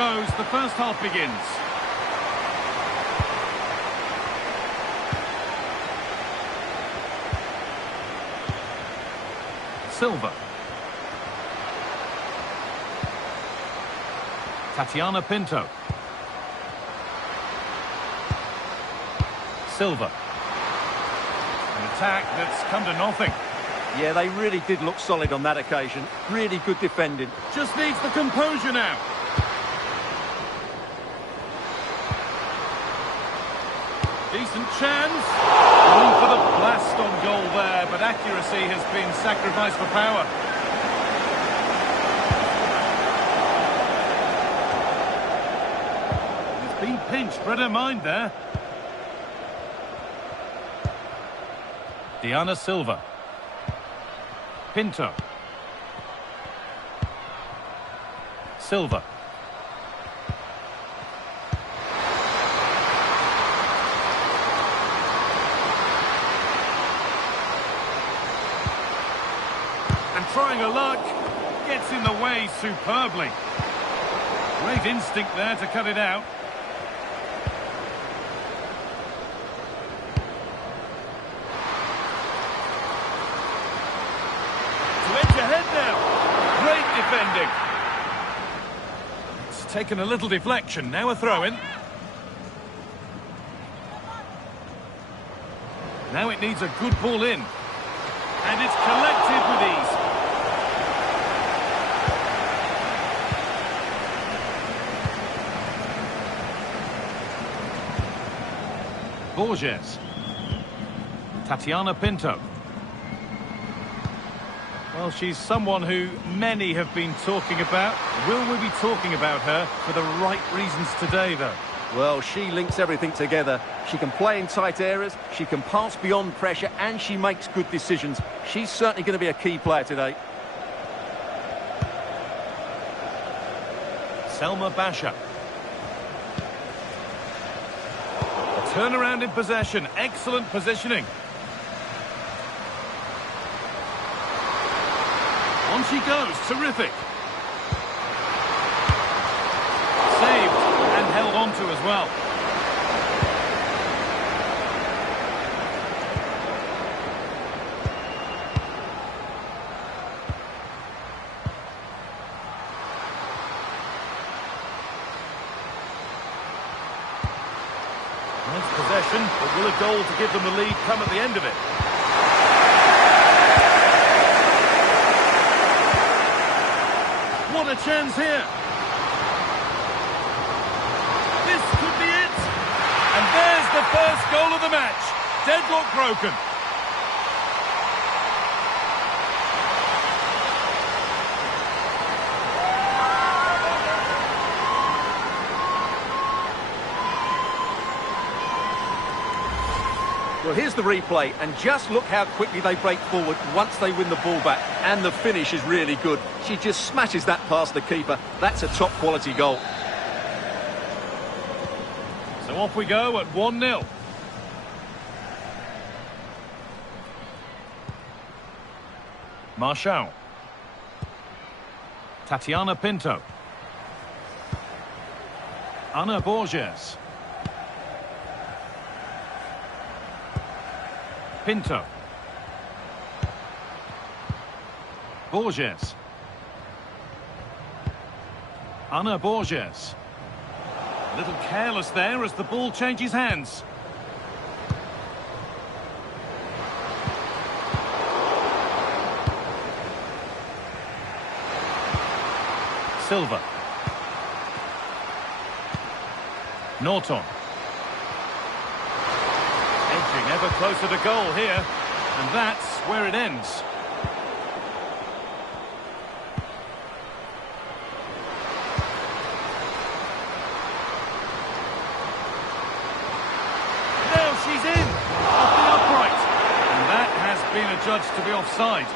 goes, the first half begins. Silva. Tatiana Pinto. Silva. An attack that's come to nothing. Yeah, they really did look solid on that occasion. Really good defending. Just needs the composure now. Decent chance. Room for the blast on goal there, but accuracy has been sacrificed for power. He's been pinched, read her mind there. Diana Silva. Pinto. Silva. And trying a luck, gets in the way superbly. Great instinct there to cut it out. Ahead now. Great defending. It's taken a little deflection. Now a throw-in. Now it needs a good ball in. And it's collected with ease. Borges. Tatiana Pinto. Well, she's someone who many have been talking about. Will we be talking about her for the right reasons today, though? Well, she links everything together. She can play in tight areas, she can pass beyond pressure, and she makes good decisions. She's certainly going to be a key player today. Selma Basha. A turnaround in possession. Excellent positioning. On she goes, terrific. Saved and held on to as well. Nice possession, but will a goal to give them the lead come at the end of it? What a chance here. This could be it. And there's the first goal of the match. Deadlock broken. Well, here's the replay, and just look how quickly they break forward once they win the ball back. And the finish is really good. She just smashes that past the keeper. That's a top-quality goal. So off we go at 1-0. Marshall. Tatiana Pinto. Ana Borges. Pinto. Borges. Ana Borges. A little careless there as the ball changes hands. Silva. Norton. Edging ever closer to goal here, and that's where it ends. Now she's in, off the upright, and that has been adjudged to be offside.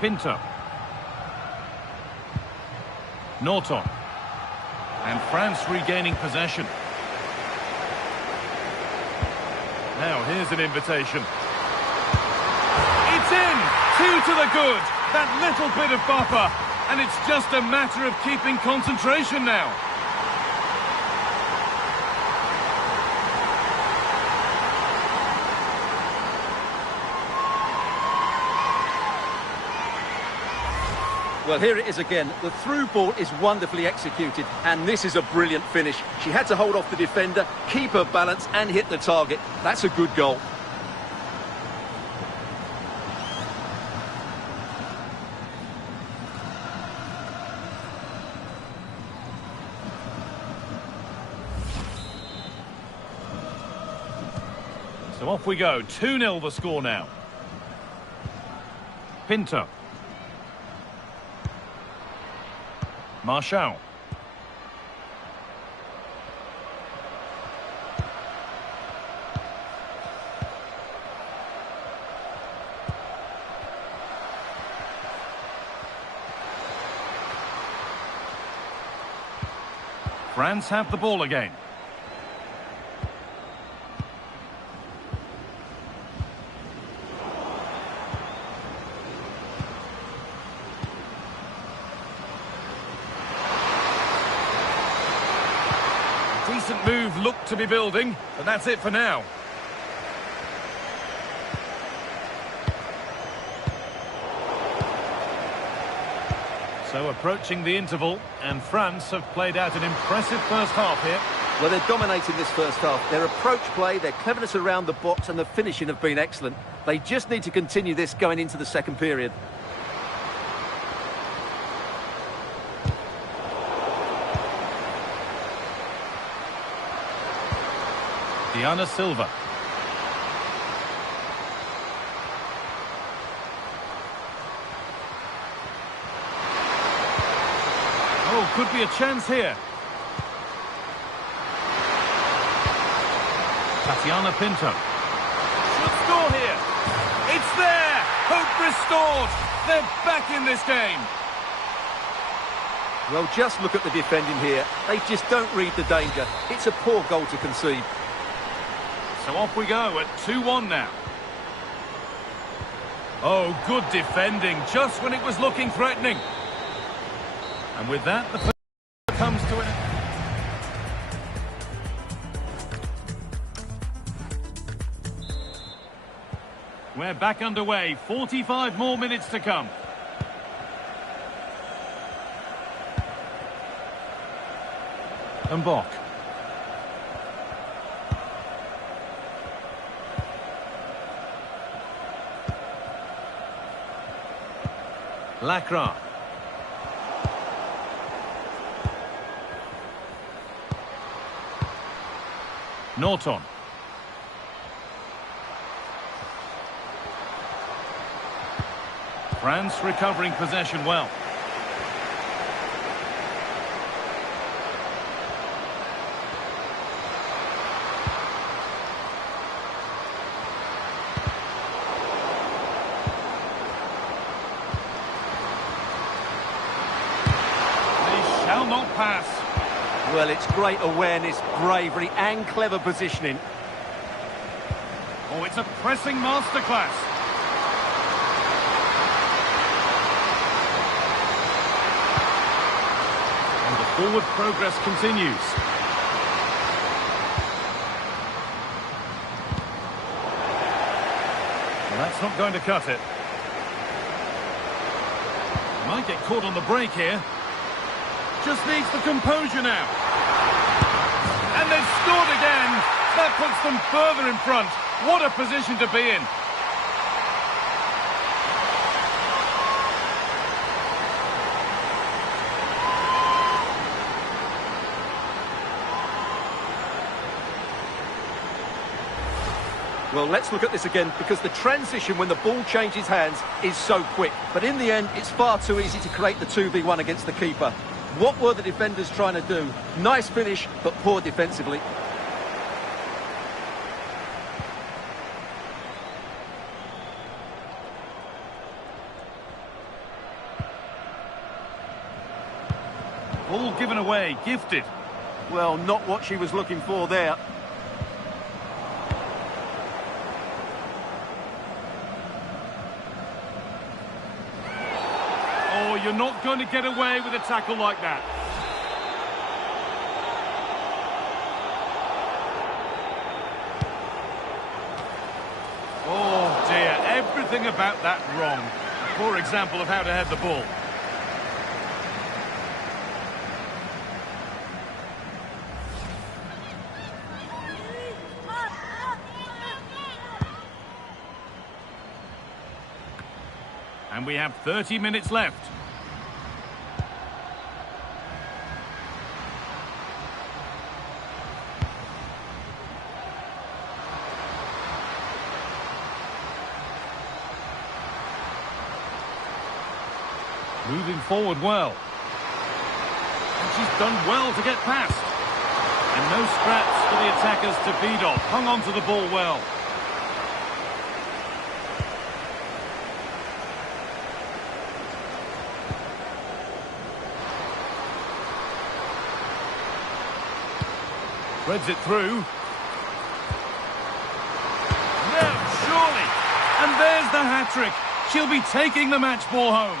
Pinto. Norton. And France regaining possession. Now here's an invitation. It's in! 2 to the good. That little bit of buffer. And it's just a matter of keeping concentration now. Well, here it is again. The through ball is wonderfully executed, and this is a brilliant finish. She had to hold off the defender, keep her balance, and hit the target. That's a good goal. So off we go. 2-0 the score now. Pinto. Marshall. France have the ball again. Decent move looked to be building, but that's it for now. So approaching the interval, and France have played out an impressive first half here. Well, they're dominating this first half. Their approach play, their cleverness around the box and the finishing have been excellent. They just need to continue this going into the second period. Diana Silva. Oh, could be a chance here. Tatiana Pinto. Should score here. It's there. Hope restored. They're back in this game. Well, just look at the defending here. They just don't read the danger. It's a poor goal to concede. So off we go at 2-1 now. Oh, good defending, just when it was looking threatening. And with that, the first comes to an end. We're back underway, 45 more minutes to come. Mbok. Lacra. Norton. France recovering possession well. Shall not pass. Well, it's great awareness, bravery and clever positioning. Oh, it's a pressing masterclass. And the forward progress continues. Well, that's not going to cut it. Might get caught on the break here. Just needs the composure now. And they've scored again. That puts them further in front. What a position to be in. Well, let's look at this again, because the transition when the ball changes hands is so quick. But in the end, it's far too easy to create the 2v1 against the keeper. What were the defenders trying to do? Nice finish, but poor defensively. Ball given away, gifted. Well, not what she was looking for there. Oh, you're not going to get away with a tackle like that. Oh dear, everything about that wrong. A poor example of how to head the ball. And we have 30 minutes left. Moving forward well. And she's done well to get past. And no scraps for the attackers to feed off. Hung on to the ball well. Threads it through. No, surely. And there's the hat-trick. She'll be taking the match ball home.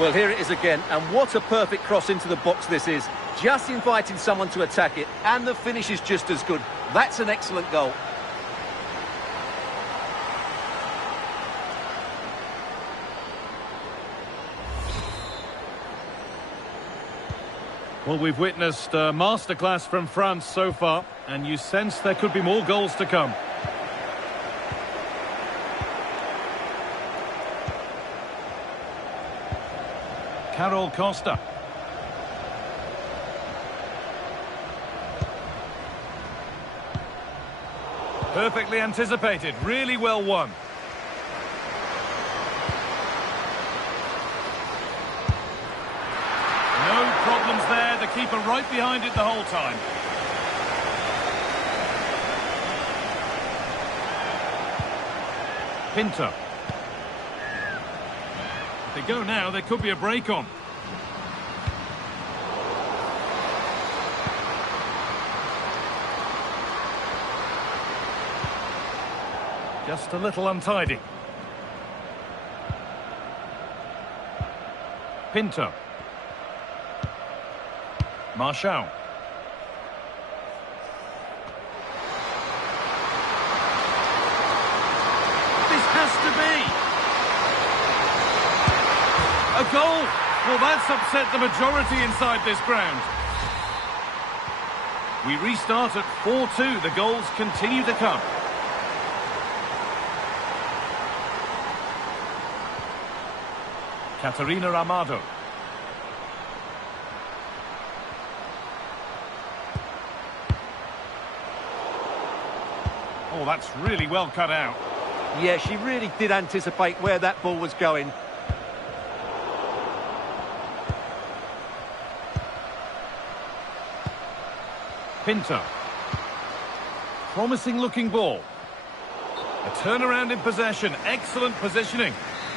Well, here it is again, and what a perfect cross into the box this is. Just inviting someone to attack it, and the finish is just as good. That's an excellent goal. Well, we've witnessed a masterclass from France so far, and you sense there could be more goals to come. Carol Costa. Perfectly anticipated, really well won. No problems there, the keeper right behind it the whole time. Pinto. If they go now, there could be a break on. Just a little untidy. Pinto. Marshall. This has to be a goal. Well, that's upset the majority inside this ground. We restart at 4-2. The goals continue to come. Catarina Amado. Oh, that's really well cut out. Yeah, she really did anticipate where that ball was going. Pinto. Promising looking ball. A turnaround in possession. Excellent positioning.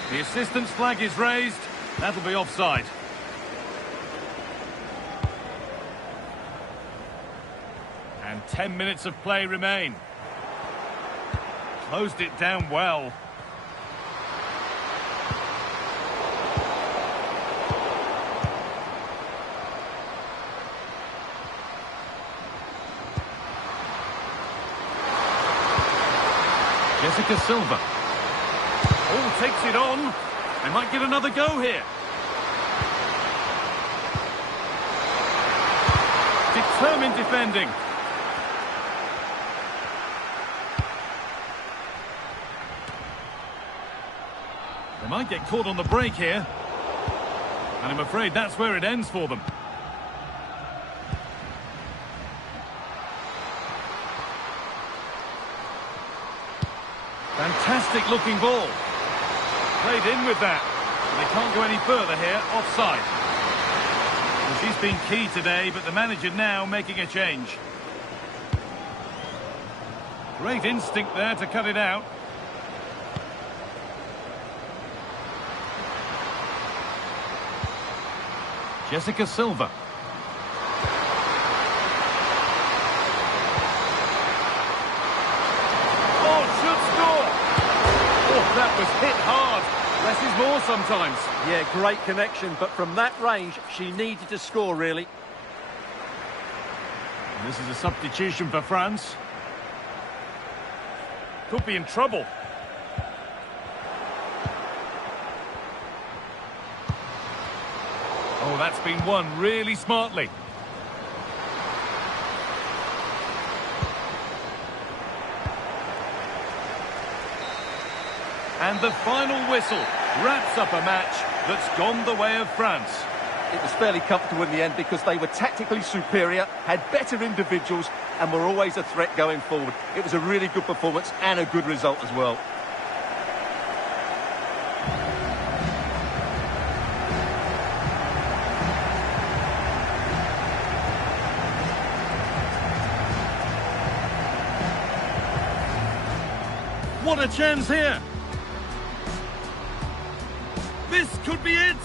The assistant's flag is raised. That'll be offside. And 10 minutes of play remain. Closed it down well. Jessica Silva. Oh, takes it on. They might get another go here. Determined defending. They might get caught on the break here. And I'm afraid that's where it ends for them. Fantastic looking ball. Played in with that. They can't go any further here. Offside. Well, she's been key today, but the manager now making a change. Great instinct there to cut it out. Jessica Silva. Oh, should score! Oh, that was hit hard. Less is more sometimes. Yeah, great connection, but from that range, she needed to score, really. And this is a substitution for France. Could be in trouble. Oh, that's been won really smartly. And the final whistle wraps up a match that's gone the way of France. It was fairly comfortable in the end because they were tactically superior, had better individuals, and were always a threat going forward. It was a really good performance and a good result as well. What a chance here! This could be it!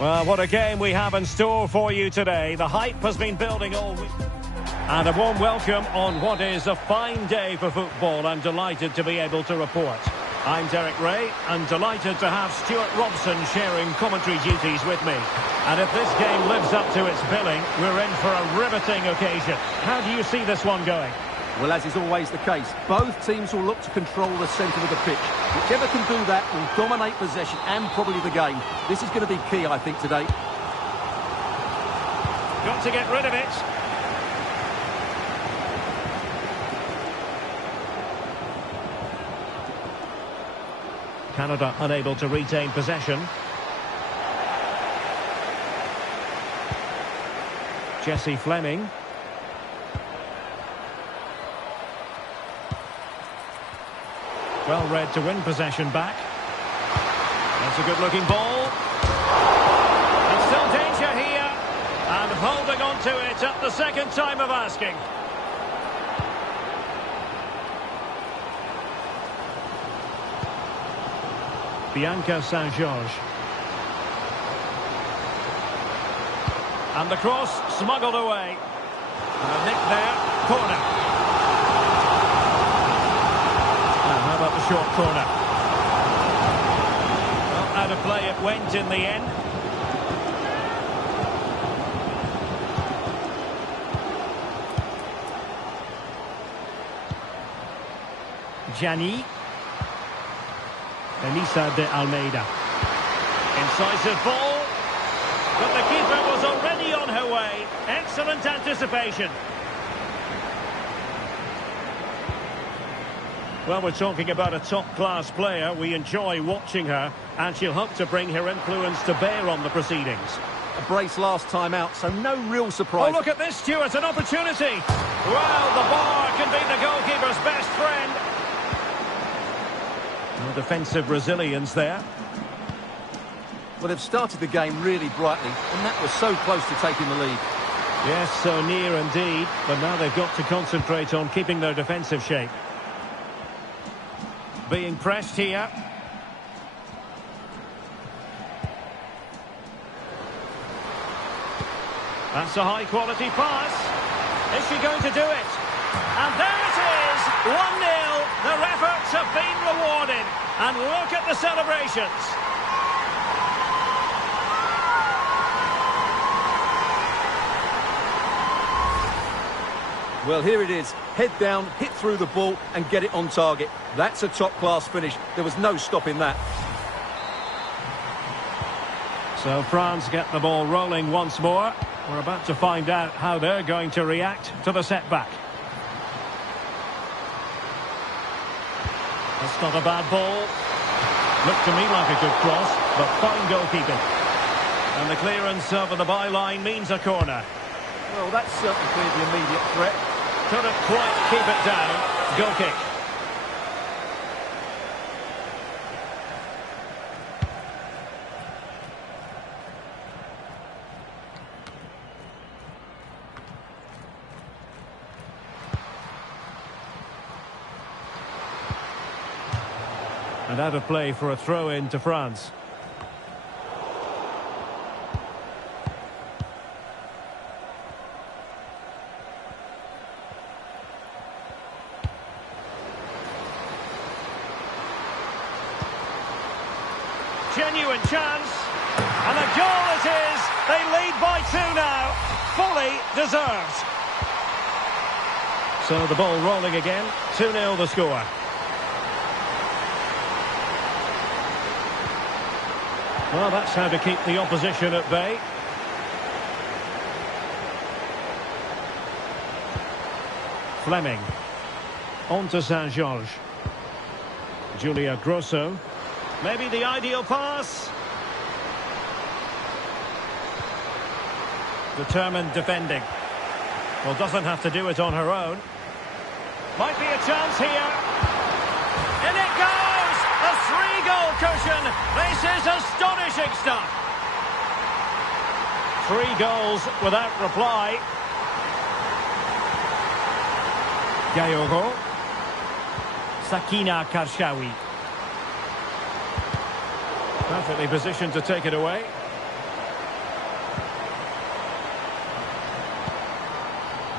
Well, what a game we have in store for you today. The hype has been building all week. And a warm welcome on what is a fine day for football. I'm delighted to be able to report. I'm Derek Ray, and delighted to have Stuart Robson sharing commentary duties with me. And if this game lives up to its billing, we're in for a riveting occasion. How do you see this one going? Well, as is always the case, both teams will look to control the centre of the pitch. Whichever can do that will dominate possession and probably the game. This is going to be key, I think, today. Got to get rid of it. Canada unable to retain possession. Jessie Fleming. Well read to win possession back. That's a good-looking ball. And still danger here. And holding on to it at the second time of asking. Bianca Saint-Georges. And the cross smuggled away. And a nick there. Corner. How about the short corner? Well, out of play it went in the end. Gianni. Elisa de Almeida. Incisive ball. But the keeper was already on her way. Excellent anticipation. Well, we're talking about a top-class player. We enjoy watching her, and she'll hope to bring her influence to bear on the proceedings. A brace last time out, so no real surprise. Oh, look at this, Stuart, an opportunity. Well, the bar can be the goalkeeper's best friend. No defensive resilience there. Well, they've started the game really brightly, and that was so close to taking the lead. Yes, so near indeed, but now they've got to concentrate on keeping their defensive shape. Being pressed here. That's a high-quality pass. Is she going to do it? And there it is, 1-0. Their efforts have been rewarded. And look at the celebrations. Well, here it is. Head down, hit through the ball and get it on target. That's a top-class finish. There was no stopping that. So France get the ball rolling once more. We're about to find out how they're going to react to the setback. That's not a bad ball. Looked to me like a good cross, but fine goalkeeping. And the clearance over the byline means a corner. Well, that's certainly cleared the immediate threat. Couldn't quite keep it down. Goal kick. And out of play for a throw-in to France. Genuine chance. And a goal it is. They lead by 2 now. Fully deserved. So the ball rolling again. 2-0 the score. Well, that's how to keep the opposition at bay. Fleming. On to Saint-Georges. Julia Grosso. Maybe the ideal pass. Determined defending. Well, doesn't have to do it on her own. Might be a chance here. In it goes! A 3-goal cushion. This is astonishing stuff. 3 goals without reply. Gayoro. Sakina Karshawi. Perfectly positioned to take it away.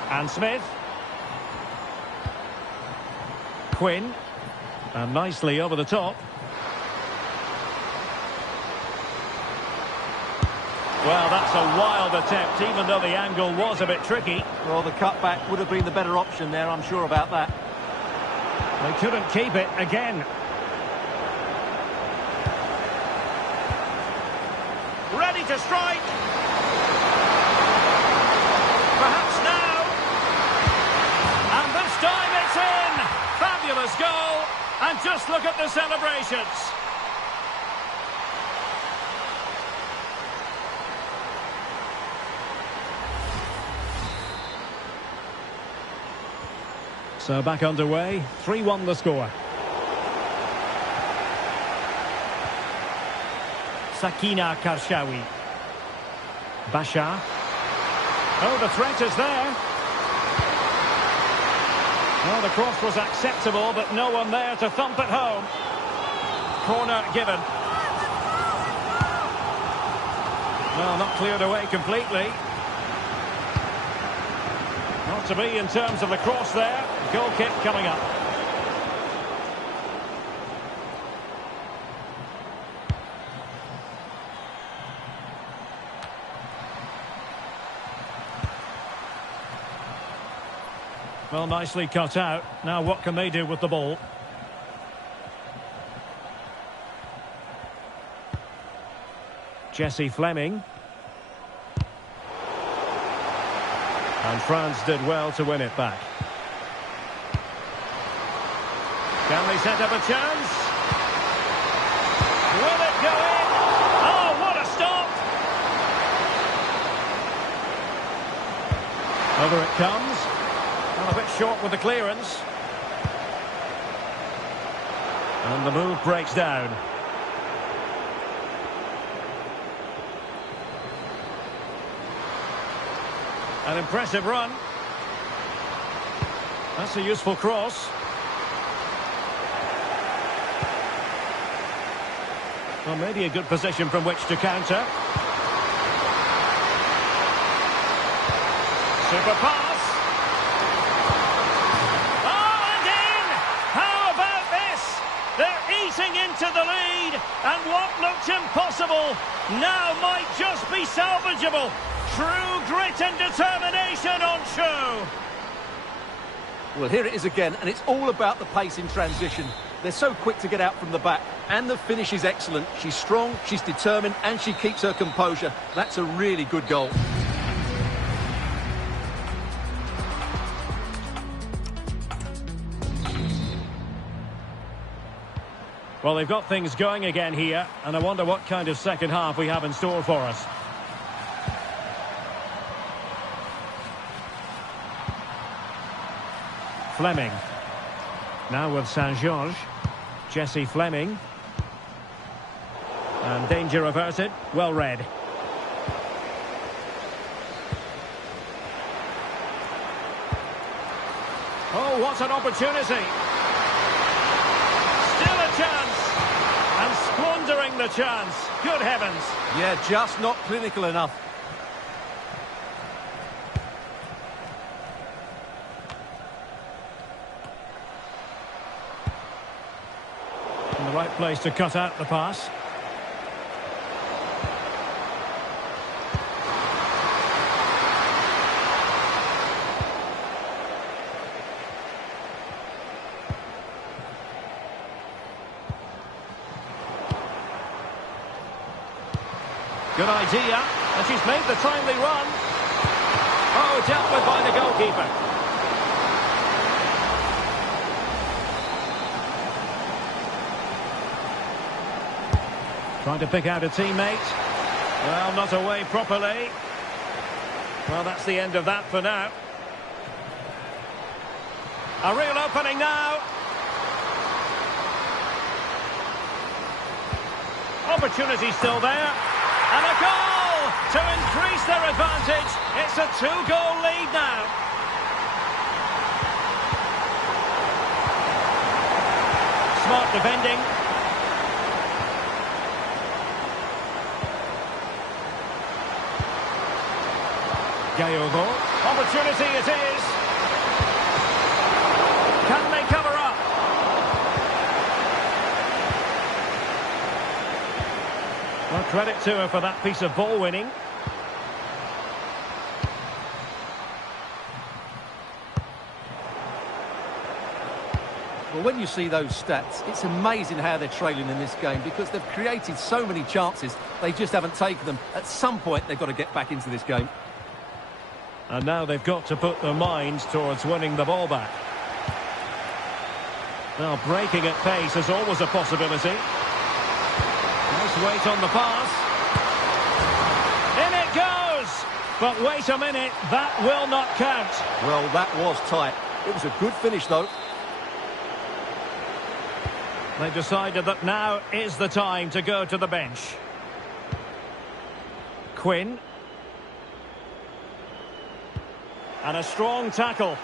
And Smith. Quinn. And nicely over the top. Well, that's a wild attempt, even though the angle was a bit tricky. Well, the cutback would have been the better option there, I'm sure about that. They couldn't keep it again. Ready to strike. Perhaps now. And this time it's in. Fabulous goal. And just look at the celebrations. So back underway. 3-1 the score. Sakina Karshawi. Bashar. Oh, the threat is there. Well, the cross was acceptable, but no one there to thump it home. Corner given. Well, not cleared away completely. Not to be in terms of the cross there. Goal kick coming up. Well, nicely cut out. Now what can they do with the ball? Jessie Fleming. And France did well to win it back. Can they set up a chance? Will it go in? Oh, what a stop! Over it comes. Well, a bit short with the clearance. And the move breaks down. An impressive run. That's a useful cross. Well, maybe a good position from which to counter. Super pass. Oh, and in! How about this? They're eating into the lead, and what looked impossible now might just be salvageable. True grit and determination on show. Well, here it is again, and it's all about the pace in transition. They're so quick to get out from the back, and the finish is excellent. She's strong, she's determined, and she keeps her composure. That's a really good goal. Well, they've got things going again here, and I wonder what kind of second half we have in store for us. Fleming. Now with Saint-Georges. Jesse Fleming. And danger averted. Well read. Oh, what an opportunity. Still a chance. And squandering the chance. Good heavens. Yeah, just not clinical enough. In the right place to cut out the pass. Good idea, and she's made the timely run. Oh, dealt with by the goalkeeper. Trying to pick out a teammate. Well, not away properly. Well, that's the end of that for now. A real opening now. Opportunity still there. And a goal to increase their advantage. It's a 2-goal lead now. Smart defending. Gayogo. Opportunity it is. Can they cover up? Well, credit to her for that piece of ball winning. Well, when you see those stats, it's amazing how they're trailing in this game because they've created so many chances, they just haven't taken them. At some point, they've got to get back into this game. And now they've got to put their minds towards winning the ball back. Now, breaking at pace is always a possibility. Nice weight on the pass. In it goes! But wait a minute, that will not count. Well, that was tight. It was a good finish, though. They've decided that now is the time to go to the bench. Quinn. And a strong tackle.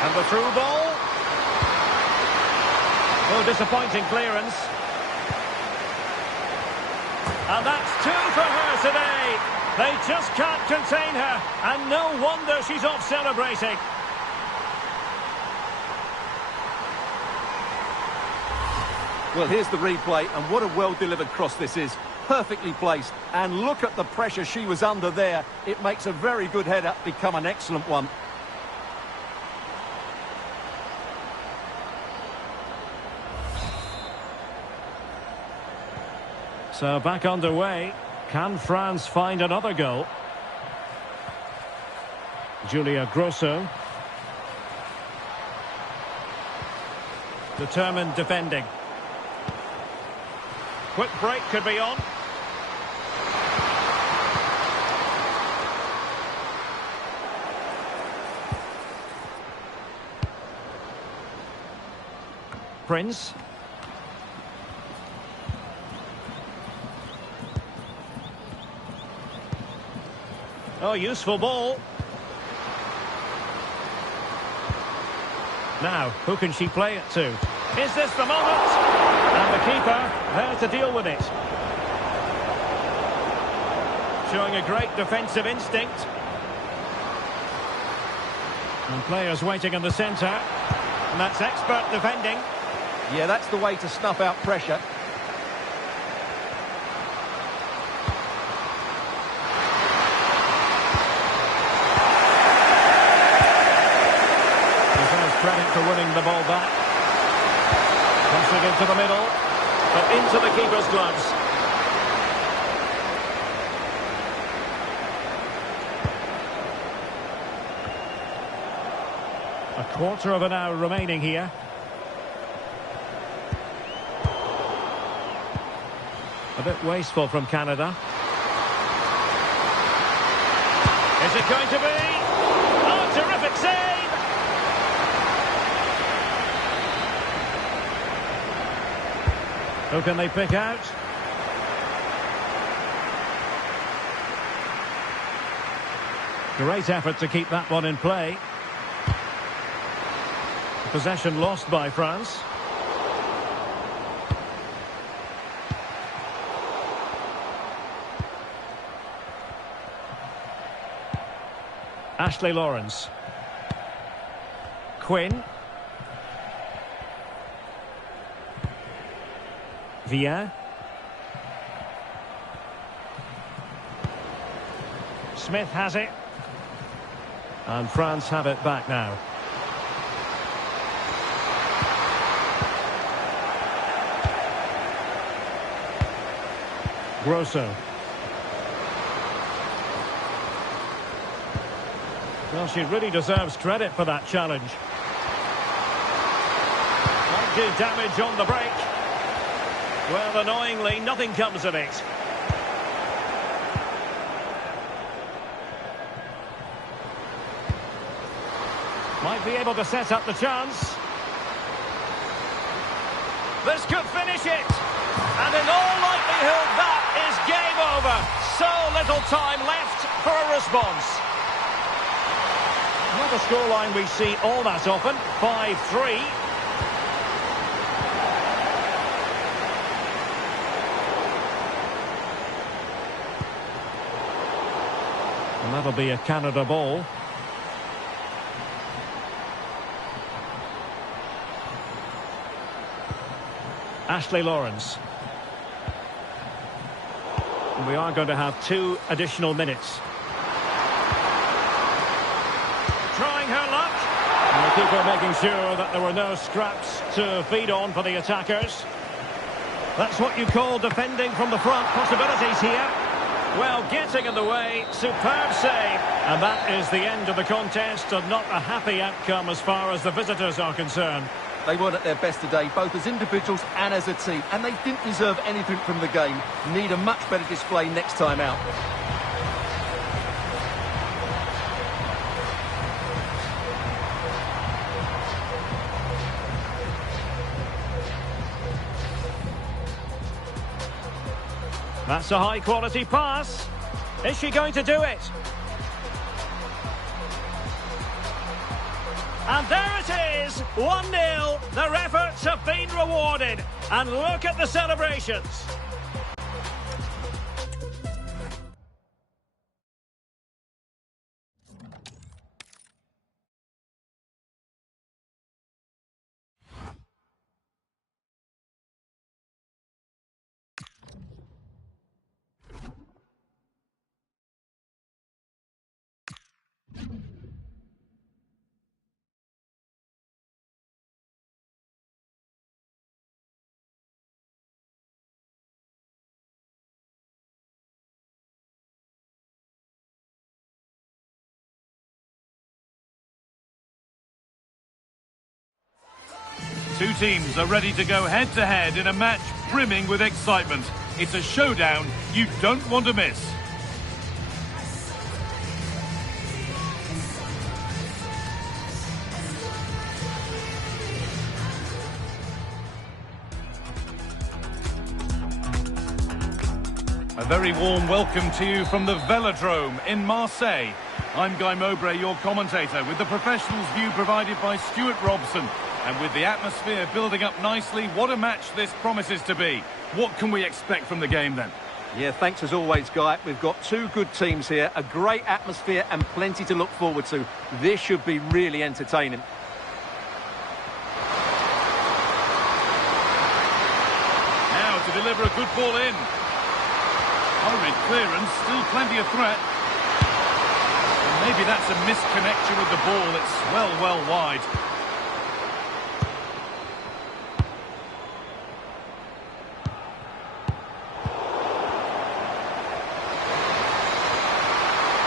And the through ball. Oh, disappointing clearance. And that's 2 for her today. They just can't contain her. And no wonder she's off celebrating. Well, here's the replay, and what a well-delivered cross this is. Perfectly placed, and look at the pressure she was under there. It makes a very good header become an excellent one. So back underway. Can France find another goal? Julia Grosso. Determined defending. Quick break could be on. Prince. Oh, useful ball. Now, who can she play it to? Is this the moment? And the keeper there to deal with it. Showing a great defensive instinct. And players waiting in the centre. And that's expert defending. Yeah, that's the way to snuff out pressure. Deserves credit for winning the ball back. Crossing into the middle, but into the keeper's gloves. A quarter of an hour remaining here. A bit wasteful from Canada. Is it going to be? Oh, terrific save! Who can they pick out? Great effort to keep that one in play. Possession lost by France. Ashley Lawrence. Quinn. Villa. Smith has it. And France have it back now. Grosso. Well, she really deserves credit for that challenge. Might do damage on the break. Well, annoyingly, nothing comes of it. Might be able to set up the chance. This could finish it. And in all likelihood, that is game over. So little time left for a response. Not a scoreline we see all that often. 5-3. And that'll be a Canada ball. Ashley Lawrence. And we are going to have 2 additional minutes. Trying her luck. And the keeper making sure that there were no scraps to feed on for the attackers. That's what you call defending from the front. Possibilities here. Well, getting in the way. Superb save. And that is the end of the contest, and not a happy outcome as far as the visitors are concerned. They weren't at their best today, both as individuals and as a team, and they didn't deserve anything from the game. Need a much better display next time out. That's a high-quality pass. Is she going to do it? And there it is, 1-0. Their efforts have been rewarded. And look at the celebrations. Two teams are ready to go head-to-head in a match brimming with excitement. It's a showdown you don't want to miss. A very warm welcome to you from the Velodrome in Marseille. I'm Guy Mowbray, your commentator, with the professionals' view provided by Stuart Robson. And with the atmosphere building up nicely, what a match this promises to be. What can we expect from the game then? Yeah, thanks as always, Guy. We've got 2 good teams here, a great atmosphere and plenty to look forward to. This should be really entertaining. Now to deliver a good ball in. Hurried clearance, still plenty of threat. And maybe that's a misconnection with the ball. It's well wide.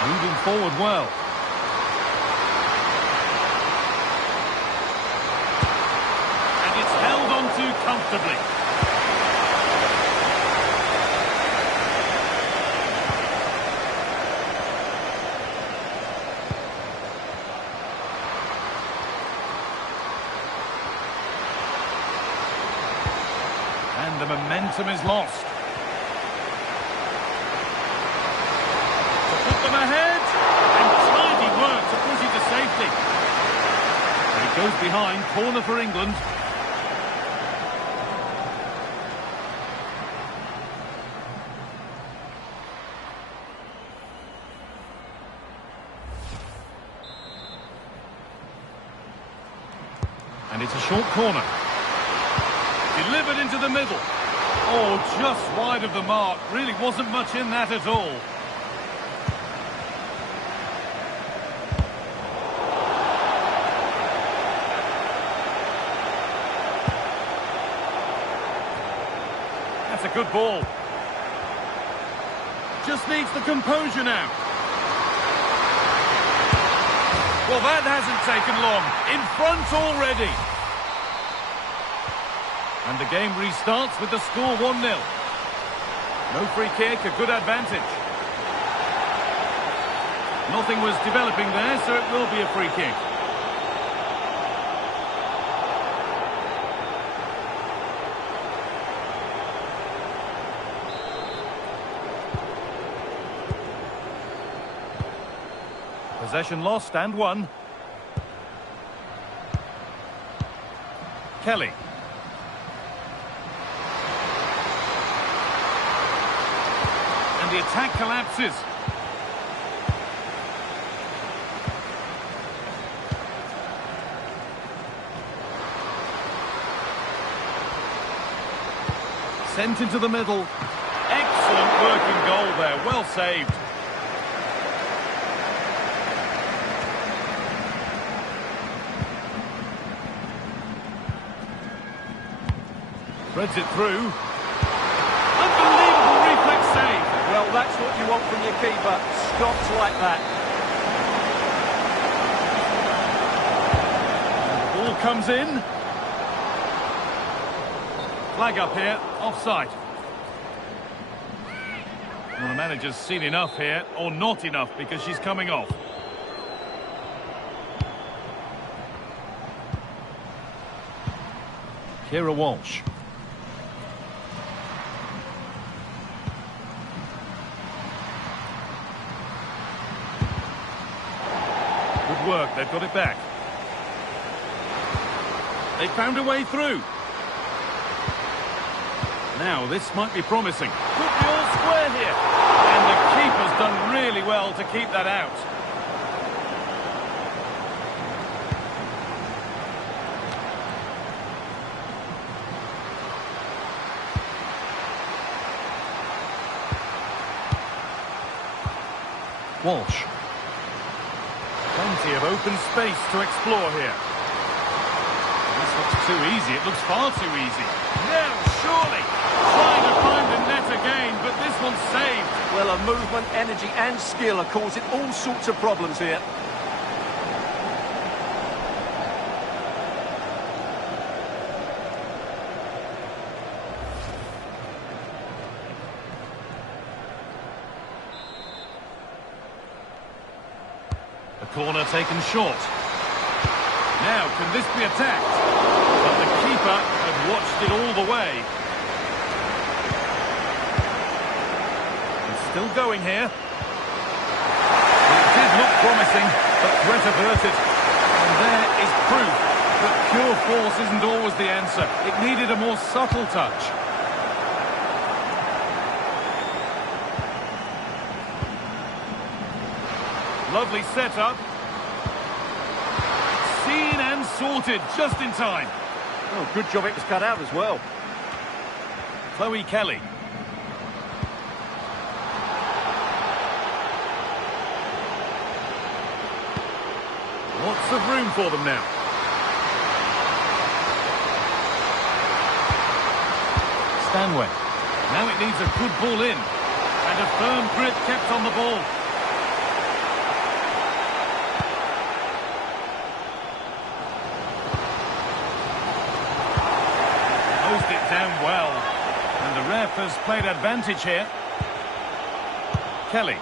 Moving forward well. And it's held on to comfortably. And the momentum is lost. To put them ahead. And tidy work to push it to safety. And it goes behind. Corner for England. And it's a short corner. Delivered into the middle. Oh, just wide of the mark. Really wasn't much in that at all. That's a good ball. Just needs the composure now. Well, that hasn't taken long. In front already. And the game restarts with the score 1-0. No free kick, a good advantage. Nothing was developing there, so it will be a free kick. Possession lost and won. Kelly. And the attack collapses. Sent into the middle. Excellent working goal there. Well saved. Threads it through. Unbelievable reflex save. Well, that's what you want from your keeper. Stops like that. Ball comes in. Flag up here. Offside. Well, the manager's seen enough here, or not enough, because she's coming off. Kira Walsh. Good work, they've got it back. They found a way through. Now, this might be promising. Could be all square here. And the keeper's done really well to keep that out. Walsh. Plenty of open space to explore here. This looks too easy. It looks far too easy. Now, surely. Trying to find the net again, but this one's saved. Well, a movement, energy and skill are causing all sorts of problems here. The corner taken short. Now, can this be attacked? But the keeper had watched it all the way. And still going here. It did look promising, but threat averted. And there is proof that pure force isn't always the answer. It needed a more subtle touch. Lovely setup. Seen and sorted just in time. Oh, good job it was cut out as well. Chloe Kelly. Lots of room for them now. Stanway. Now it needs a good ball in. And a firm grip kept on the ball. Closed it down well. And the ref has played advantage here. Kelly.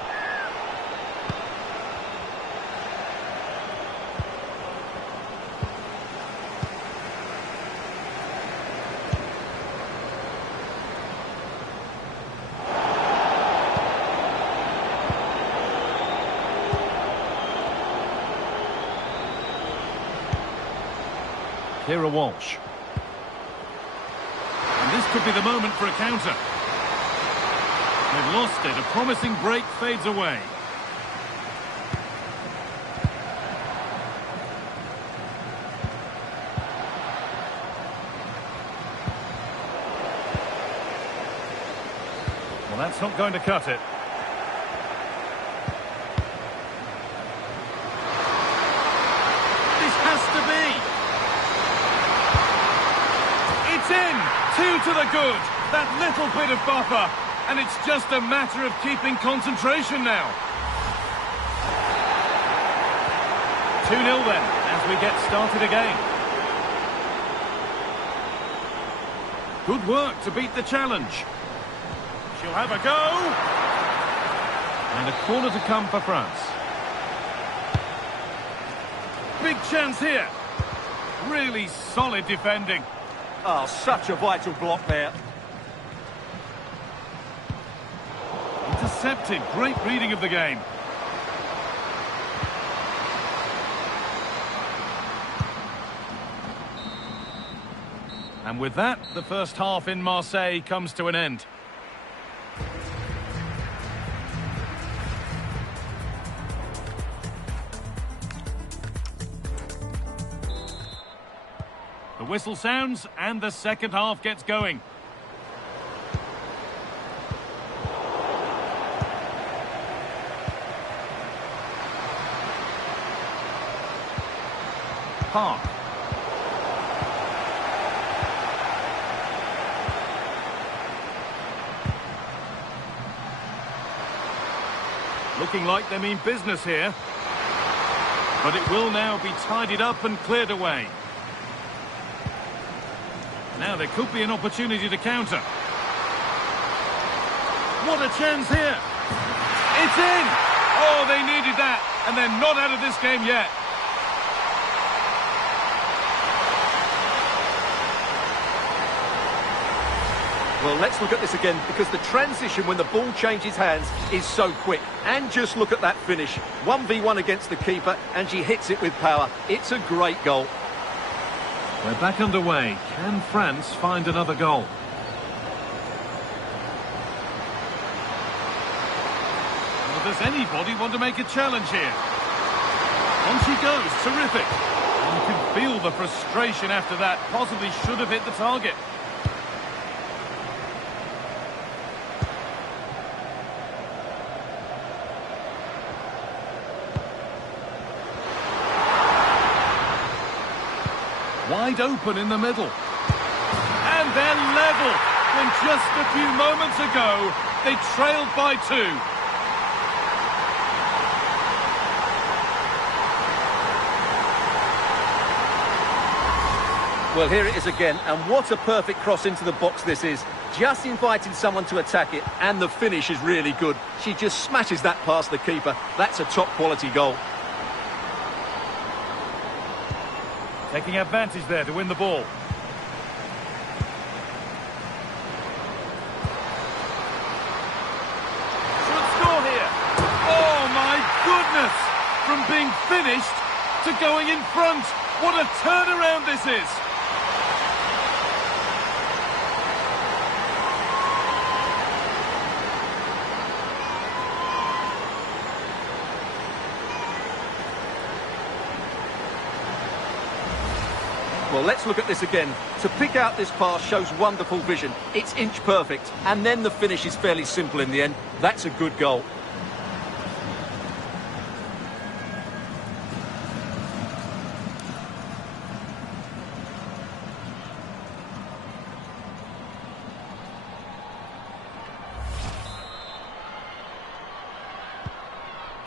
Kira Walsh. And this could be the moment for a counter. They've lost it. A promising break fades away. Well, that's not going to cut it. This has to be. It's in. 2 to the good. That little bit of buffer. And it's just a matter of keeping concentration now. 2-0 then, as we get started again. Good work to beat the challenge. She'll have a go. And a corner to come for France. Big chance here. Really solid defending. Oh, such a vital block there. Intercepted. Great reading of the game. And with that, the first half in Marseille comes to an end. The whistle sounds and the second half gets going. Park. Looking like they mean business here. But it will now be tidied up and cleared away. Now there could be an opportunity to counter. What a chance here. It's in. Oh, they needed that. And they're not out of this game yet. Well, let's look at this again, because the transition when the ball changes hands is so quick. And just look at that finish. 1v1 against the keeper, and she hits it with power. It's a great goal. We're back underway. Can France find another goal? Well, does anybody want to make a challenge here? On she goes. Terrific. You can feel the frustration after that. Possibly should have hit the target. Wide open in the middle. And they're level. When just a few moments ago, they trailed by 2. Well, here it is again, and what a perfect cross into the box this is. Just inviting someone to attack it, and the finish is really good. She just smashes that past the keeper. That's a top-quality goal. Taking advantage there to win the ball. Should score here. Oh, my goodness! From being finished to going in front. What a turnaround this is! Well, let's look at this again. To pick out this pass shows wonderful vision. It's inch perfect, and then the finish is fairly simple in the end. That's a good goal.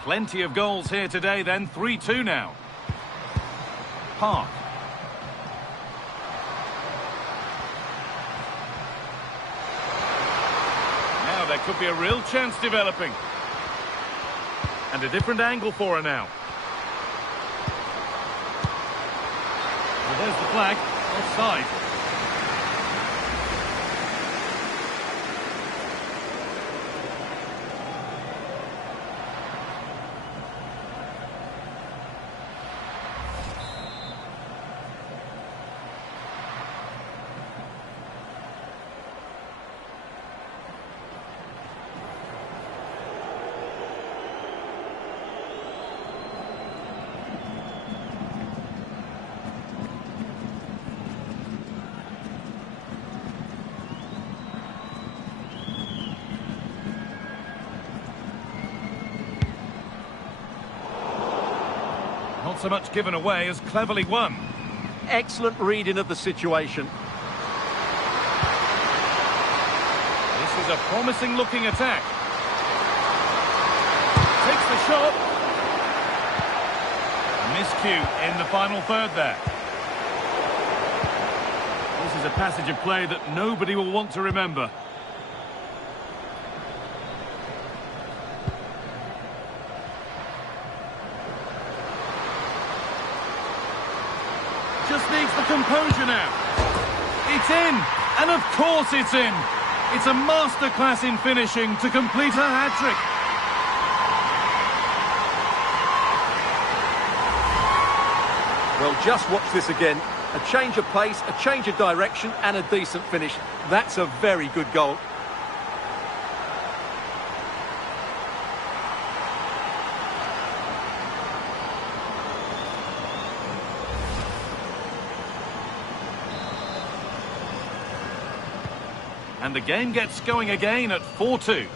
Plenty of goals here today then. 3-2 now. Park. There could be a real chance developing. And a different angle for her now. Well, there's the flag. Offside. Not so much given away as cleverly won. Excellent reading of the situation. This is a promising-looking attack. Takes the shot. Miscue in the final third there. This is a passage of play that nobody will want to remember. Just needs the composure now. It's in, and of course it's in. It's a masterclass in finishing to complete her hat-trick. Well, just watch this again. A change of pace, a change of direction, and a decent finish. That's a very good goal. And the game gets going again at 4-2.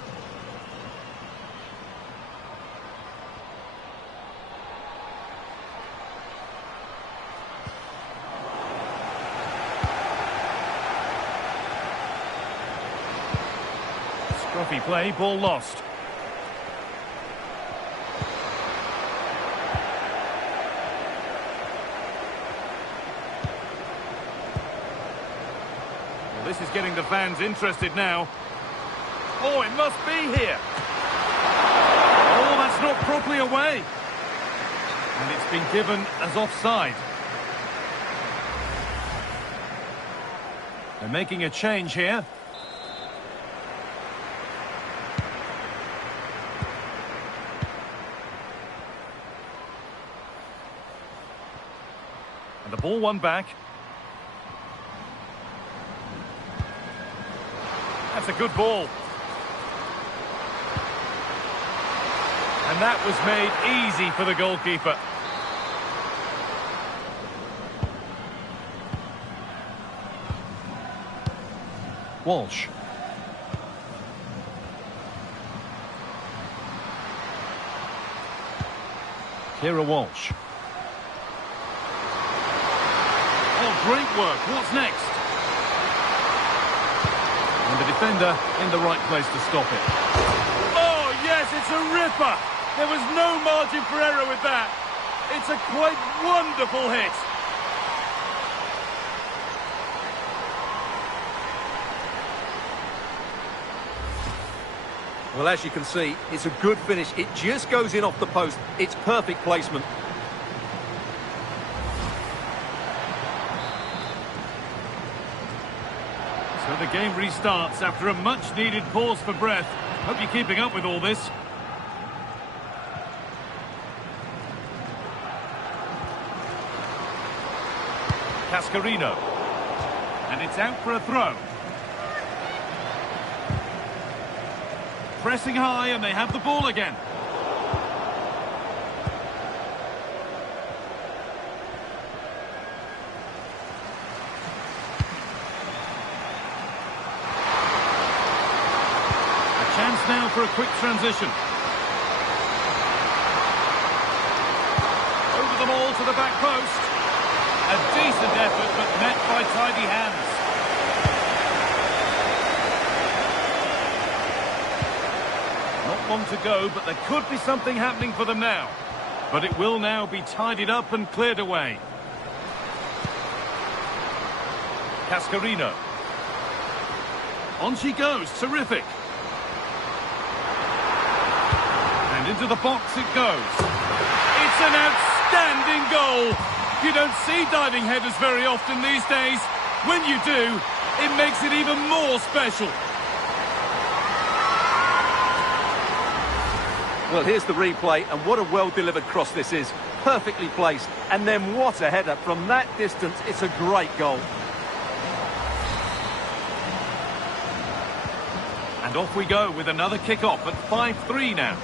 Scruffy play, ball lost. Well, this is getting the fans interested now. Oh, it must be here. Oh, that's not properly away. And it's been given as offside. They're making a change here. And the ball won back. That's a good ball. And that was made easy for the goalkeeper. Walsh. Kira Walsh. Oh, great work. What's next? And the defender in the right place to stop it. Oh, yes, it's a ripper. There was no margin for error with that. It's a quite wonderful hit. Well, as you can see, it's a good finish. It just goes in off the post. It's perfect placement. So the game restarts after a much-needed pause for breath. Hope you're keeping up with all this. Cascarino. And it's out for a throw. Pressing high, and they have the ball again. A chance now for a quick transition. Over the ball to the back post. A decent effort, but met by tidy hands. Not long to go, but there could be something happening for them now. But it will now be tidied up and cleared away. Cascarino. On she goes, terrific. And into the box it goes. It's an outstanding goal. You don't see diving headers very often these days. When you do, it makes it even more special. Well, here's the replay, and what a well-delivered cross this is. Perfectly placed. And then what a header. From that distance, it's a great goal. And off we go with another kick-off at 5-3 now.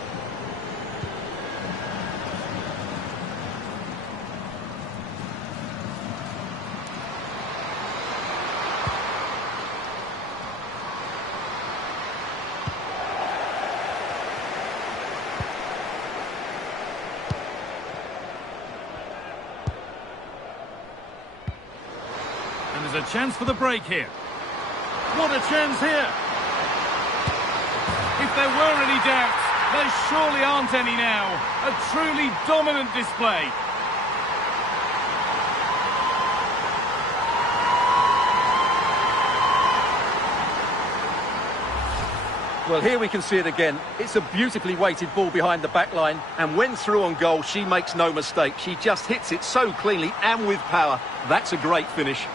a chance for the break here. What a chance here. If there were any doubts, there surely aren't any now. A truly dominant display. Well, here we can see it again. It's a beautifully weighted ball behind the back line, and when through on goal, she makes no mistake. She just hits it so cleanly and with power. That's a great finish.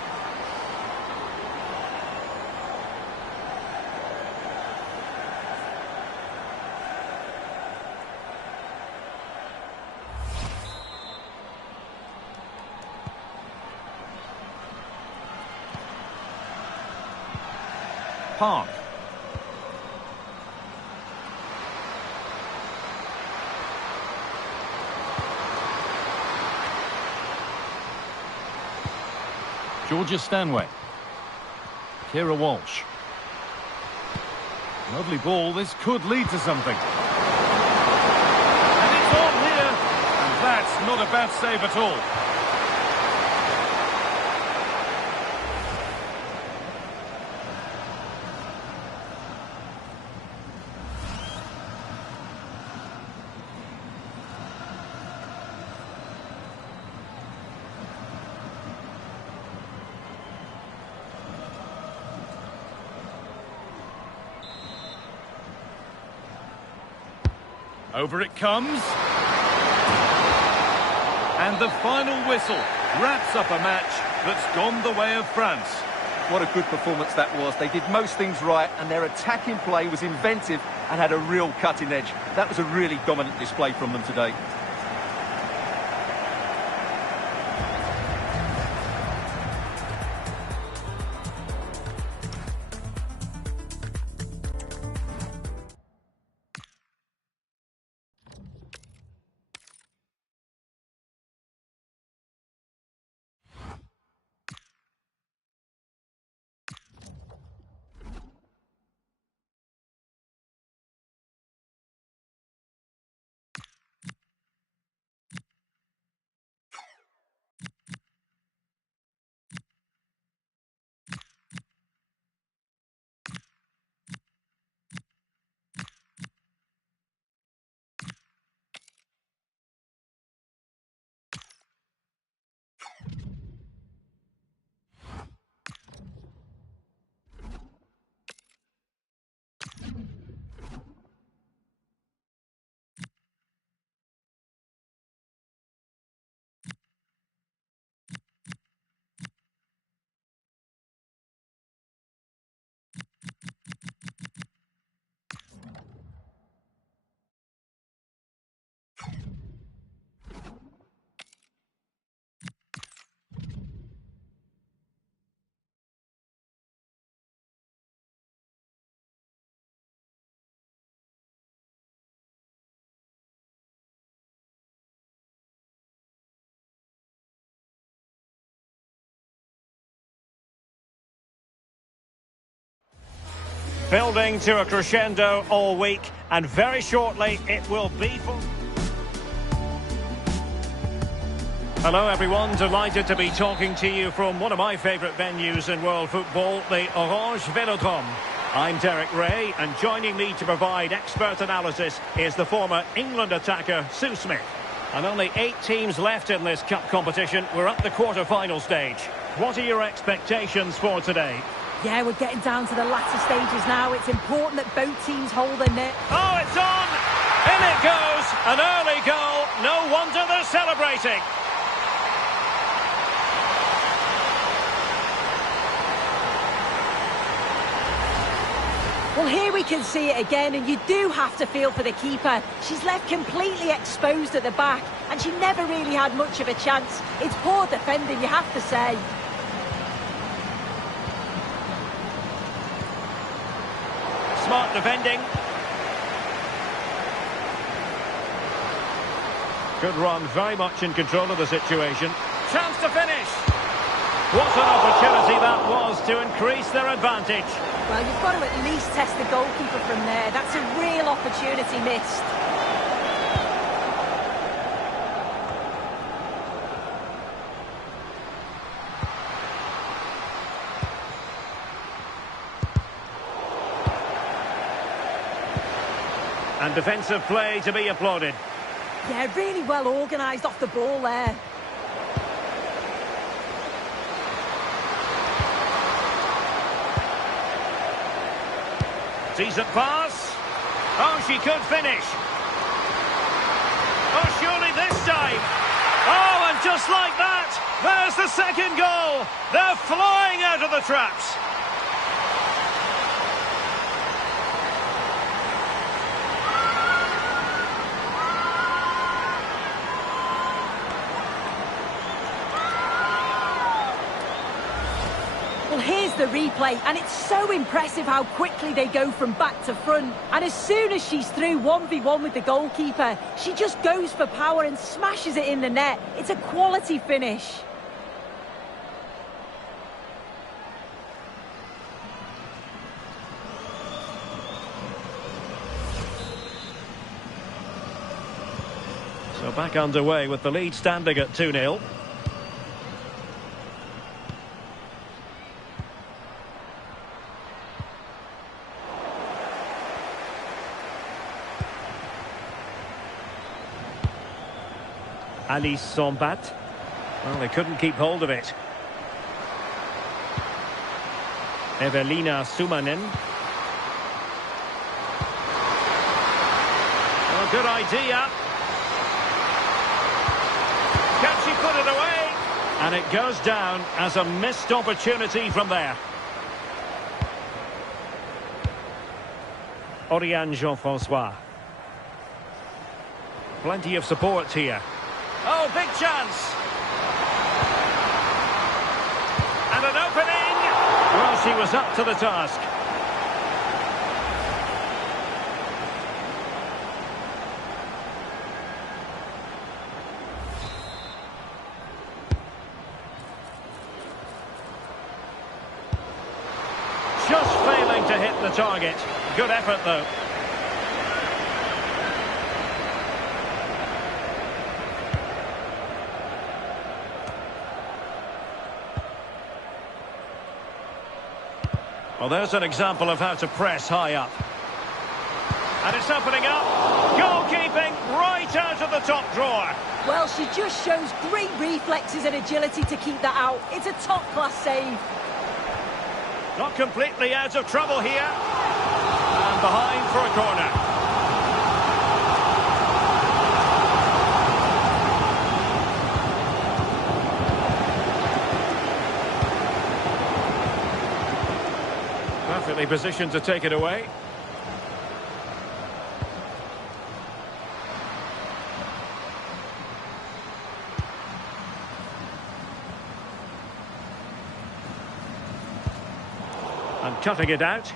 Park. Georgia Stanway. Kira Walsh. Lovely ball. This could lead to something. And it's on here. And that's not a bad save at all. Over it comes. And the final whistle wraps up a match that's gone the way of France. What a good performance that was. They did most things right, and their attacking play was inventive and had a real cutting edge. That was a really dominant display from them today. Building to a crescendo all week, and very shortly it will be for... Hello everyone, delighted to be talking to you from one of my favourite venues in world football, the Orange Velodrome. I'm Derek Ray, and joining me to provide expert analysis is the former England attacker, Sue Smith. And only 8 teams left in this cup competition. We're at the quarter-final stage. What are your expectations for today? Yeah, we're getting down to the latter stages now. It's important that both teams hold their net. Oh, it's on! In it goes! An early goal. No wonder they're celebrating. Well, here we can see it again, and you do have to feel for the keeper. She's left completely exposed at the back, and she never really had much of a chance. It's poor defending, you have to say. Smart defending. Good run, very much in control of the situation. Chance to finish. What an opportunity that was to increase their advantage. Well, you've got to at least test the goalkeeper from there. That's a real opportunity missed. And defensive play to be applauded. Yeah, really well organised off the ball there. Decent pass. Oh, she could finish. Oh, surely this time. Oh, and just like that, there's the second goal. They're flying out of the traps. Well, here's the replay, and it's so impressive how quickly they go from back to front. And as soon as she's through 1v1 with the goalkeeper, she just goes for power and smashes it in the net. It's a quality finish. So back underway with the lead standing at 2-0. Alice Sombat. Well, they couldn't keep hold of it. Evelina Sumanen. Well, good idea. Can she put it away? And it goes down as a missed opportunity from there. Oriane Jean-François. Plenty of support here. Oh, big chance. And an opening. Well, she was up to the task. Just failing to hit the target. Good effort, though. Well, there's an example of how to press high up. And it's opening up. Goalkeeping right out of the top drawer. Well, she just shows great reflexes and agility to keep that out. It's a top-class save. Not completely out of trouble here. And behind for a corner. Perfectly positioned to take it away. And cutting it out.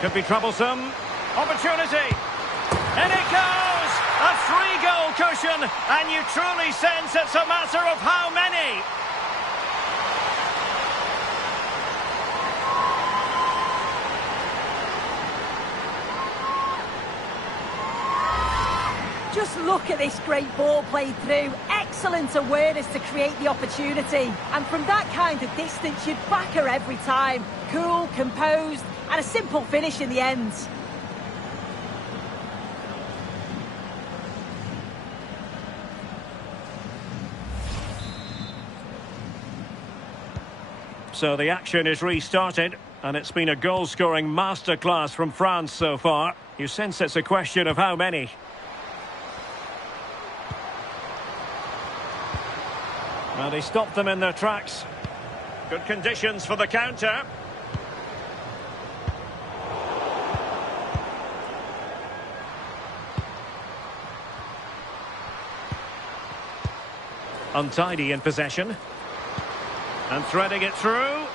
Could be troublesome. Opportunity. And it goes! A 3-goal cushion, and you truly sense it's a matter of how many. Just look at this great ball played through. Excellent awareness to create the opportunity. And from that kind of distance, you'd back her every time. Cool, composed, and a simple finish in the end. So the action is restarted, and it's been a goal-scoring masterclass from France so far. You sense it's a question of how many. Well, they stopped them in their tracks. Good conditions for the counter. Untidy in possession. And threading it through.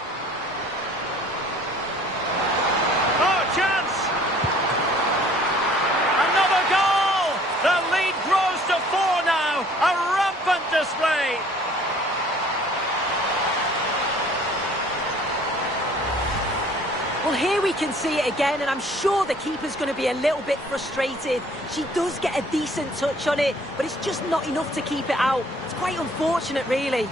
Oh, chance! Another goal! The lead grows to 4 now. A rampant display. Well, here we can see see it again, and I'm sure the keeper's going to be a little bit frustrated. She does get a decent touch on it, but it's just not enough to keep it out. It's quite unfortunate, really.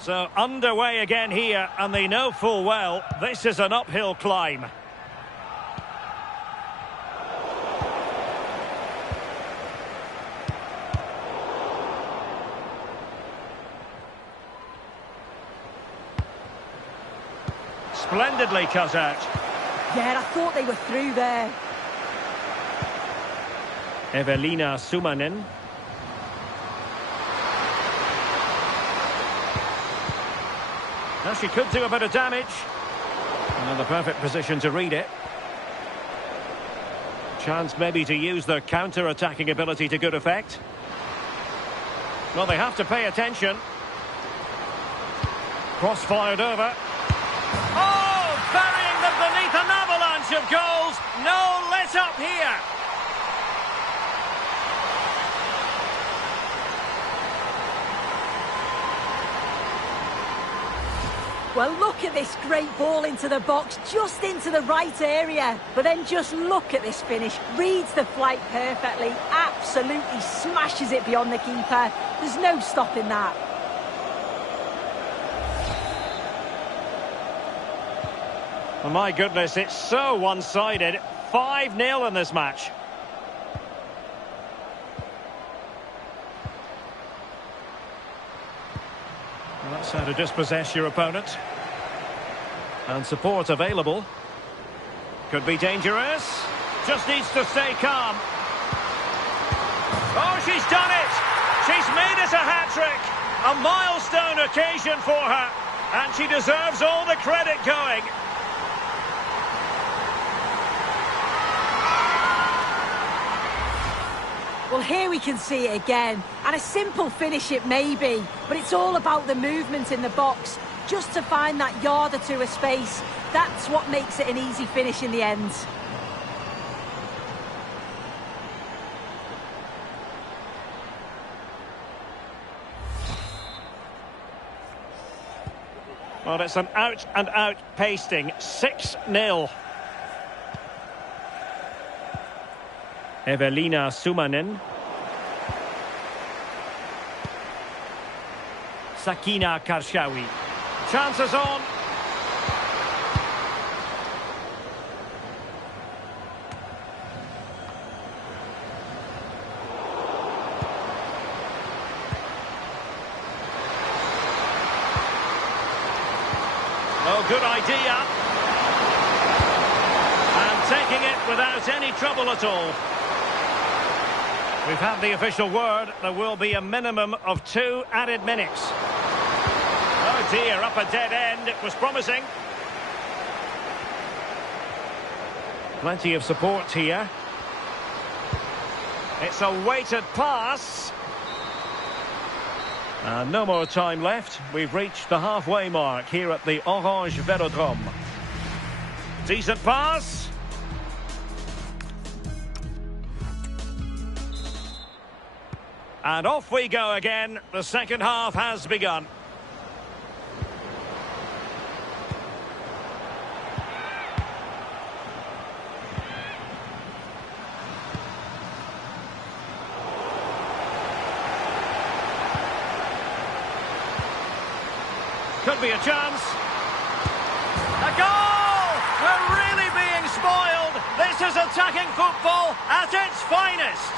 So underway again here, and they know full well this is an uphill climb. Splendidly cut out. Yeah, I thought they were through there. Evelina Sumanen. Now she could do a bit of damage. And in the perfect position to read it. Chance maybe to use their counter-attacking ability to good effect. Well, they have to pay attention. Cross fired over. Oh, burying them beneath an avalanche of goals. No let up here. Well, look at this great ball into the box, just into the right area. But then just look at this finish. Reads the flight perfectly, absolutely smashes it beyond the keeper. There's no stopping that. Oh, my goodness, it's so one-sided. 5-0 in this match. Well, that's how to dispossess your opponent. And support available. Could be dangerous. Just needs to stay calm. Oh, she's done it! She's made it a hat-trick! A milestone occasion for her. And she deserves all the credit going. Well, here we can see it again, and a simple finish it may be, but it's all about the movement in the box, just to find that yard or two of space. That's what makes it an easy finish in the end. Well, it's an out-and-out pasting, 6-0. Evelina Sumanen. Sakina Karshawi. Chances on. Oh, good idea. And taking it without any trouble at all. We've had the official word. There will be a minimum of 2 added minutes. Oh dear, up a dead end. It was promising. Plenty of support here. It's a weighted pass. And no more time left. We've reached the halfway mark here at the Orange Velodrome. Decent pass. And off we go again. The second half has begun. Could be a chance. A goal! We're really being spoiled. This is attacking football at its finest.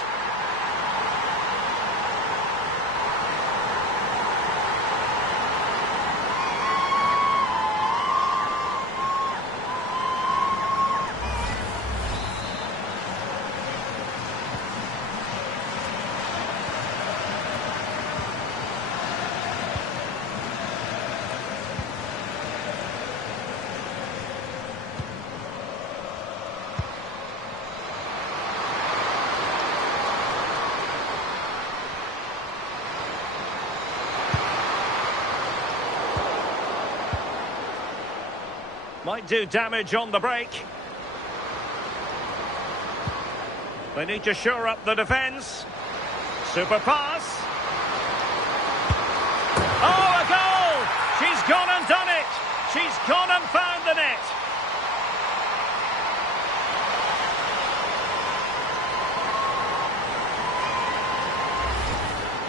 Might do damage on the break. They need to shore up the defence. Super pass. Oh, a goal! She's gone and done it! She's gone and found the net!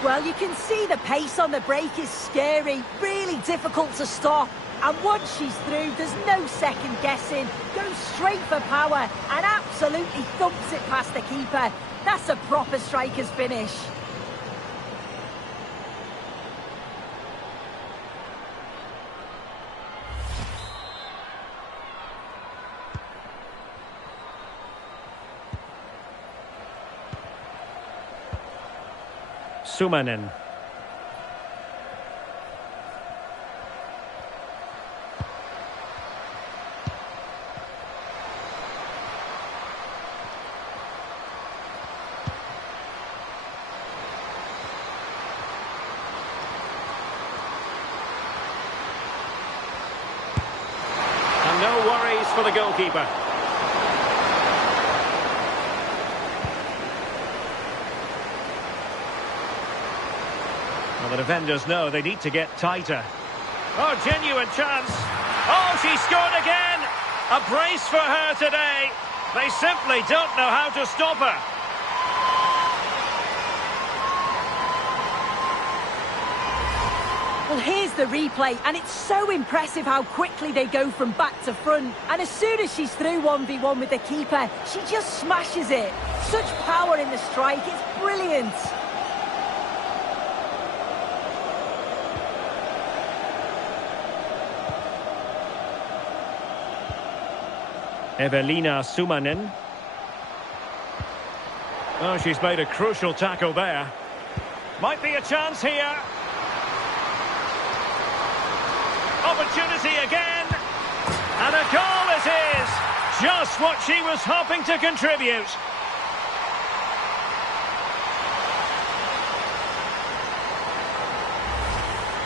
Well, you can see the pace on the break is scary, really difficult to stop. And once she's through, there's no second guessing. Goes straight for power and absolutely thumps it past the keeper. That's a proper striker's finish. Sumanen. And no worries for the goalkeeper. Well, the defenders know they need to get tighter. Oh, genuine chance. Oh, she scored again. A brace for her today. They simply don't know how to stop her. Well, here's the replay, and it's so impressive how quickly they go from back to front. And as soon as she's through 1v1 with the keeper, she just smashes it. Such power in the strike, it's brilliant. Evelina Sumanen. Oh, she's made a crucial tackle there. Might be a chance here. Opportunity again. And a goal it is. Just what she was hoping to contribute.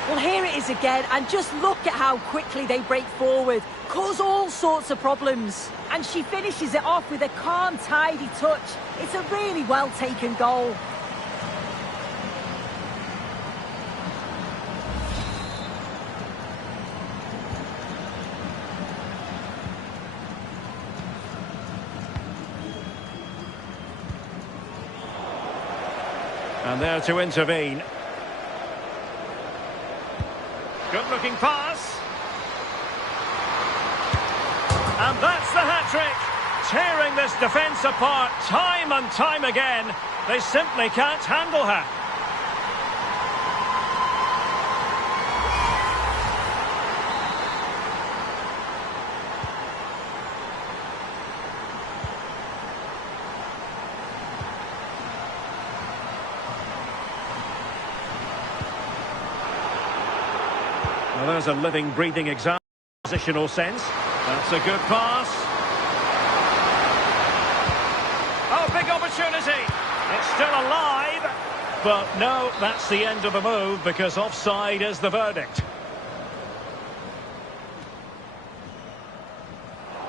Well, here it is again, and just look at how quickly they break forward, cause all sorts of problems. And she finishes it off with a calm, tidy touch. It's a really well-taken goal. And there to intervene. Good-looking pass. And that's the hat-trick. Tearing this defence apart time and time again. They simply can't handle her. Well, there's a living, breathing example of positional sense. That's a good pass. Oh, big opportunity. It's still alive. But no, that's the end of the move because offside is the verdict.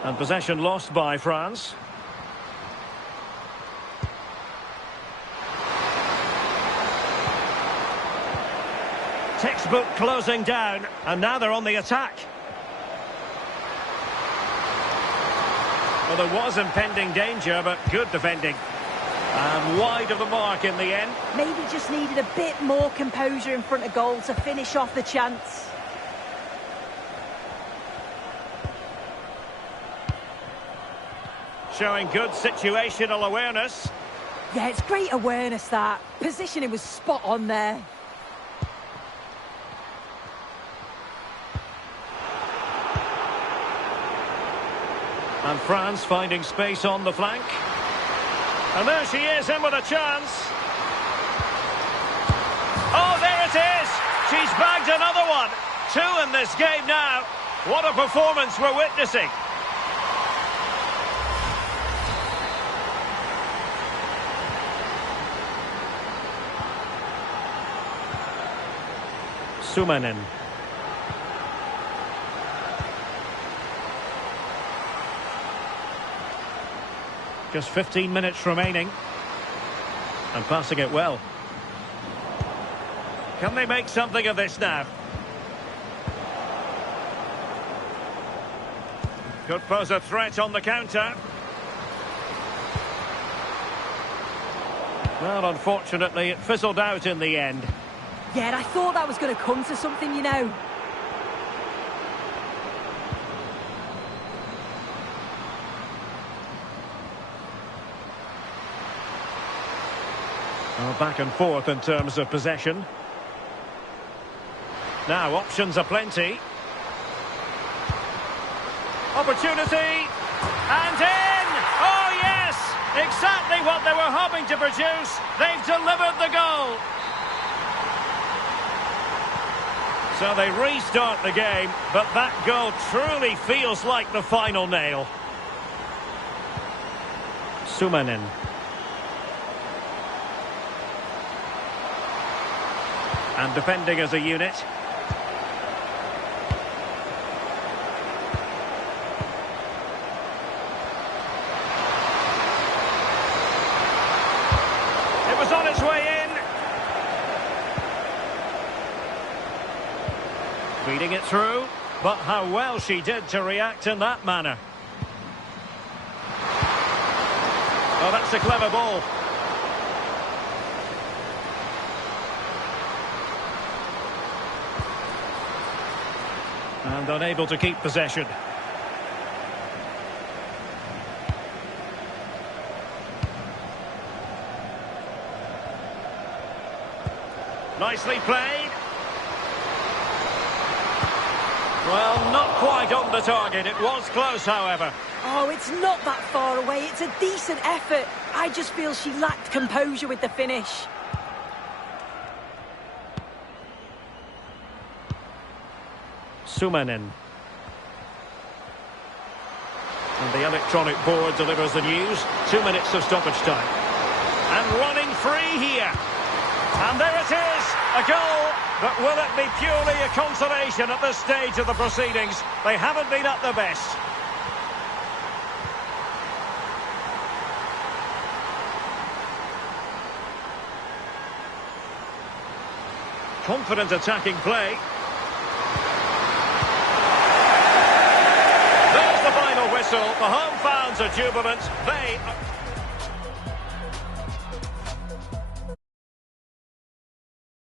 And possession lost by France. Textbook closing down, and now they're on the attack. Well, there was impending danger, but good defending. And wide of the mark in the end. Maybe just needed a bit more composure in front of goal to finish off the chance. Showing good situational awareness. Yeah, it's great awareness, that. Positioning was spot on there. And France finding space on the flank. And there she is, in with a chance. Oh, there it is! She's bagged another one. 2 in this game now. What a performance we're witnessing. Sumanen. Just 15 minutes remaining. And passing it well. Can they make something of this now? Could pose a threat on the counter. Well, unfortunately, it fizzled out in the end. Yeah, and I thought that was going to come to something, you know. Well, back and forth in terms of possession. Now, options are plenty. Opportunity. And in! Oh, yes! Exactly what they were hoping to produce. They've delivered the goal. So they restart the game, but that goal truly feels like the final nail. Sumanen. And defending as a unit. It was on its way in. Feeding it through, but how well she did to react in that manner. Oh, that's a clever ball. And unable to keep possession. Nicely played. Well, not quite on the target. It was close, however. Oh, it's not that far away. It's a decent effort. I just feel she lacked composure with the finish. Sumanen. And the electronic board delivers the news. 2 minutes of stoppage time. And running free here. And there it is, a goal. But will it be purely a consolation at this stage of the proceedings? They haven't been at their best. Confident attacking play. There's the final whistle. The home fans are jubilant. They are...